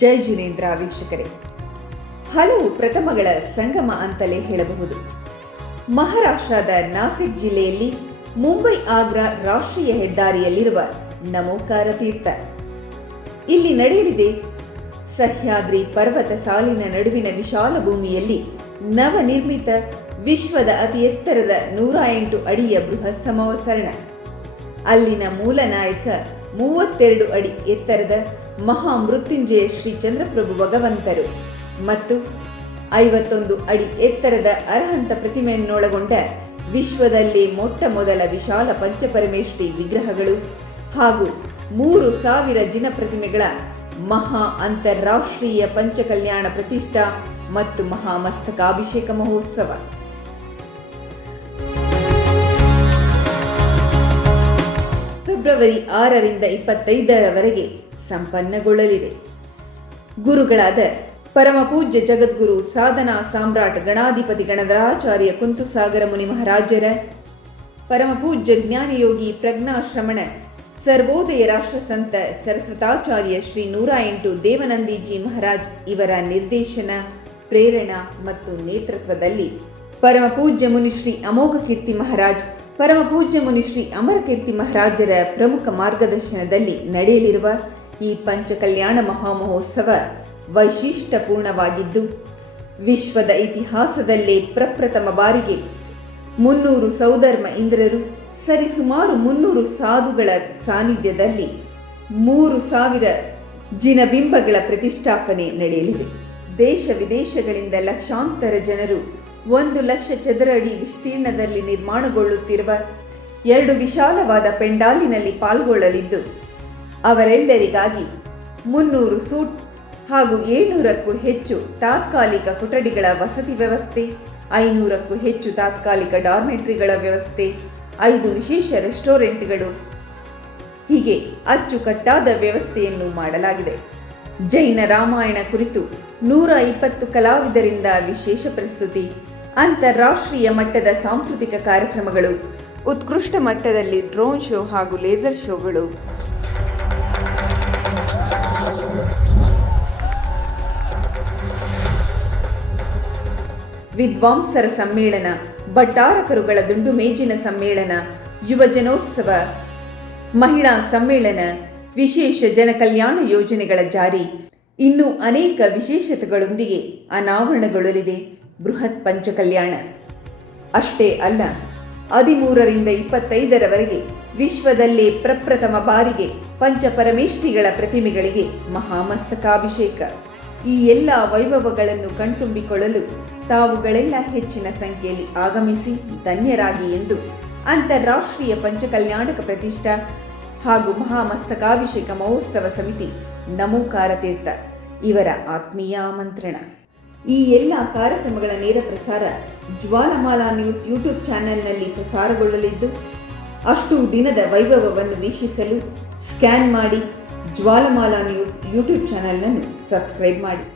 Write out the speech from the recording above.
ಜೈ ಜಿನೇಂದ್ರ ವೀಕ್ಷಕರೇ, ಹಲವು ಪ್ರಥಮಗಳ ಸಂಗಮ ಅಂತಲೇ ಹೇಳಬಹುದು. ಮಹಾರಾಷ್ಟ್ರದ ನಾಸಿಕ್ ಜಿಲ್ಲೆಯಲ್ಲಿ ಮುಂಬೈ ಆಗ್ರಾ ರಾಷ್ಟ್ರೀಯ ಹೆದ್ದಾರಿಯಲ್ಲಿರುವ ನಮೋಕಾರ ತೀರ್ಥ. ಇಲ್ಲಿ ನಡೆಯಲಿದೆ ಸಹ್ಯಾದ್ರಿ ಪರ್ವತ ಸಾಲಿನ ನಡುವಿನ ವಿಶಾಲ ಭೂಮಿಯಲ್ಲಿ ನವನಿರ್ಮಿತ ವಿಶ್ವದ ಅತಿ ಎತ್ತರದ 108 ಅಡಿಯ ಬೃಹತ್ ಸಮವಸರಣ. ಅಲ್ಲಿನ ಮೂಲ ನಾಯಕ 32 ಅಡಿ ಎತ್ತರದ ಮಹಾಮೃತ್ಯುಂಜಯ ಶ್ರೀ ಚಂದ್ರಪ್ರಭು ಭಗವಂತರು ಮತ್ತು 51 ಅಡಿ ಎತ್ತರದ ಅರಹಂತ ಪ್ರತಿಮೆಯನ್ನೊಳಗೊಂಡ ವಿಶ್ವದಲ್ಲೇ ಮೊಟ್ಟ ಮೊದಲ ವಿಶಾಲ ಪಂಚಪರಮೇಶ್ವರಿ ವಿಗ್ರಹಗಳು ಹಾಗೂ 3000 ಜಿನ ಪ್ರತಿಮೆಗಳ ಮಹಾ ಅಂತಾರಾಷ್ಟ್ರೀಯ ಪಂಚಕಲ್ಯಾಣ ಪ್ರತಿಷ್ಠಾ ಮತ್ತು ಮಹಾಮಸ್ತಕಾಭಿಷೇಕ ಮಹೋತ್ಸವ. ಫೆಬ್ರವರಿ 6ರಿಂದ 25ರವರೆಗೆ ಸಂಪನ್ನಗೊಳ್ಳಲಿದೆ. ಗುರುಗಳಾದ ಪರಮಪೂಜ್ಯ ಜಗದ್ಗುರು ಸಾಧನಾ ಸಾಮ್ರಾಟ್ ಗಣಾಧಿಪತಿ ಗಣಧರಾಚಾರ್ಯ ಕುಂತುಸಾಗರ ಮುನಿ ಮಹಾರಾಜರ, ಪರಮಪೂಜ್ಯ ಜ್ಞಾನಯೋಗಿ ಪ್ರಜ್ಞಾಶ್ರಮಣ ಸರ್ವೋದಯ ರಾಷ್ಟ್ರಸಂತ ಸರಸ್ವತಾಚಾರ್ಯ ಶ್ರೀ 108 ದೇವನಂದೀಜಿ ಮಹಾರಾಜ್ ಇವರ ನಿರ್ದೇಶನ, ಪ್ರೇರಣಾ ಮತ್ತು ನೇತೃತ್ವದಲ್ಲಿ ಪರಮಪೂಜ್ಯ ಮುನಿಶ್ರೀ ಅಮೋಘ ಕೀರ್ತಿ ಮಹಾರಾಜ್, ಪರಮಪೂಜ್ಯ ಮುನಿಶ್ರೀ ಅಮರಕೀರ್ತಿ ಮಹಾರಾಜರ ಪ್ರಮುಖ ಮಾರ್ಗದರ್ಶನದಲ್ಲಿ ನಡೆಯಲಿರುವ ಈ ಪಂಚಕಲ್ಯಾಣ ಮಹಾಮಹೋತ್ಸವ ವೈಶಿಷ್ಟ್ಯಪೂರ್ಣವಾಗಿದ್ದು, ವಿಶ್ವದ ಇತಿಹಾಸದಲ್ಲೇ ಪ್ರಪ್ರಥಮ ಬಾರಿಗೆ 300 ಸೌಧರ್ಮ ಇಂದ್ರರು ಸರಿಸುಮಾರು 300 ಸಾಧುಗಳ ಸಾನ್ನಿಧ್ಯದಲ್ಲಿ 3000 ಜಿನಬಿಂಬಗಳ ಪ್ರತಿಷ್ಠಾಪನೆ ನಡೆಯಲಿದೆ. ದೇಶ ವಿದೇಶಗಳಿಂದ ಲಕ್ಷಾಂತರ ಜನರು 1 ಲಕ್ಷ ಚದರ ಅಡಿ ವಿಸ್ತೀರ್ಣದಲ್ಲಿ ನಿರ್ಮಾಣಗೊಳ್ಳುತ್ತಿರುವ 2 ವಿಶಾಲವಾದ ಪೆಂಡಾಲಿನಲ್ಲಿ ಪಾಲ್ಗೊಳ್ಳಲಿದ್ದು, ಅವರೆಲ್ಲರಿಗಾಗಿ 300 ಸೂಟ್ ಹಾಗೂ 700ಕ್ಕೂ ಹೆಚ್ಚು ತಾತ್ಕಾಲಿಕ ಕೊಠಡಿಗಳ ವಸತಿ ವ್ಯವಸ್ಥೆ, 500ಕ್ಕೂ ಹೆಚ್ಚು ತಾತ್ಕಾಲಿಕ ಡಾರ್ಮೆಟ್ರಿಗಳ ವ್ಯವಸ್ಥೆ, 5 ವಿಶೇಷ ರೆಸ್ಟೋರೆಂಟ್ಗಳು, ಹೀಗೆ ಅಚ್ಚುಕಟ್ಟಾದ ವ್ಯವಸ್ಥೆಯನ್ನು ಮಾಡಲಾಗಿದೆ. ಜೈನ ರಾಮಾಯಣ ಕುರಿತು 120 ಕಲಾವಿದರಿಂದ ವಿಶೇಷ ಪ್ರಸ್ತುತಿ, ಅಂತಾರಾಷ್ಟ್ರೀಯ ಮಟ್ಟದ ಸಾಂಸ್ಕೃತಿಕ ಕಾರ್ಯಕ್ರಮಗಳು, ಉತ್ಕೃಷ್ಟ ಮಟ್ಟದಲ್ಲಿ ಡ್ರೋನ್ ಶೋ ಹಾಗೂ ಲೇಸರ್ ಶೋಗಳು, ವಿದ್ವಾಂಸರ ಸಮ್ಮೇಳನ, ಭಟ್ಟಾರಕರುಗಳ ದುಂಡು ಮೇಜಿನ ಸಮ್ಮೇಳನ, ಯುವಜನೋತ್ಸವ, ಮಹಿಳಾ ಸಮ್ಮೇಳನ, ವಿಶೇಷ ಜನಕಲ್ಯಾಣ ಯೋಜನೆಗಳ ಜಾರಿ, ಇನ್ನೂ ಅನೇಕ ವಿಶೇಷತೆಗಳೊಂದಿಗೆ ಅನಾವರಣಗೊಳ್ಳಲಿದೆ ಬೃಹತ್ ಪಂಚಕಲ್ಯಾಣ. ಅಷ್ಟೇ ಅಲ್ಲ, 13ರಿಂದ 25ರವರೆಗೆ ವಿಶ್ವದಲ್ಲೇ ಪ್ರಪ್ರಥಮ ಬಾರಿಗೆ ಪಂಚಪರಮೇಷ್ಠಿಗಳ ಪ್ರತಿಮೆಗಳಿಗೆ ಮಹಾಮಸ್ತಕಾಭಿಷೇಕ. ಈ ಎಲ್ಲ ವೈಭವಗಳನ್ನು ಕಣ್ತುಂಬಿಕೊಳ್ಳಲು ತಾವುಗಳೆಲ್ಲ ಹೆಚ್ಚಿನ ಸಂಖ್ಯೆಯಲ್ಲಿ ಆಗಮಿಸಿ ಧನ್ಯರಾಗಿ ಎಂದು ಅಂತಾರಾಷ್ಟ್ರೀಯ ಪಂಚಕಲ್ಯಾಣಕ ಪ್ರತಿಷ್ಠಾ ಹಾಗೂ ಮಹಾಮಸ್ತಕಾಭಿಷೇಕ ಮಹೋತ್ಸವ ಸಮಿತಿ ನಮೋಕಾರ ತೀರ್ಥ ಇವರ ಆತ್ಮೀಯ ಆಮಂತ್ರಣ. ಈ ಎಲ್ಲ ಕಾರ್ಯಕ್ರಮಗಳ ನೇರ ಪ್ರಸಾರ ಜ್ವಾಲಮಾಲಾ ನ್ಯೂಸ್ ಯೂಟ್ಯೂಬ್ ಚಾನೆಲ್ನಲ್ಲಿ ಪ್ರಸಾರಗೊಳ್ಳಲಿದ್ದು, ಅಷ್ಟು ದಿನದ ವೈಭವವನ್ನು ವೀಕ್ಷಿಸಲು ಸ್ಕ್ಯಾನ್ ಮಾಡಿ ಜ್ವಾಲಮಾಲಾ ನ್ಯೂಸ್ ಯೂಟ್ಯೂಬ್ ಚಾನೆಲ್ನನ್ನು ಸಬ್ಸ್ಕ್ರೈಬ್ ಮಾಡಿ.